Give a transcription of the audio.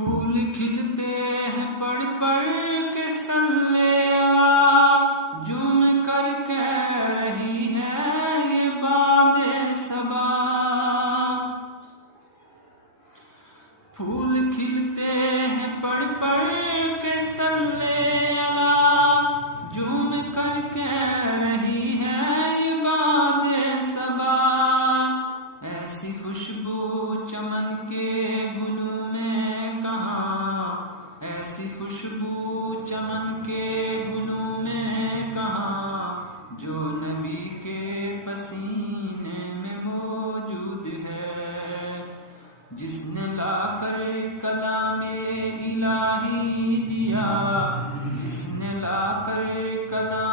پھول کھلتے ہیں پڑھ پڑھ کے صلی اللہ، جم کر کہہ رہی ہے یہ باد صبا۔ پھول کھلتے ہیں پڑھ پڑھ کے صلی اللہ، جم کر کہہ رہی ہے یہ باد صبا۔ ایسی خوشبو چمن کے گلوں میں کہاں، ایسی خوشبو چمن کے گلوں میں کہاں، جو نبی کے پسینے میں موجود ہے۔ جس نے لا کر کلام الہی دیا، جس نے لا کر کلام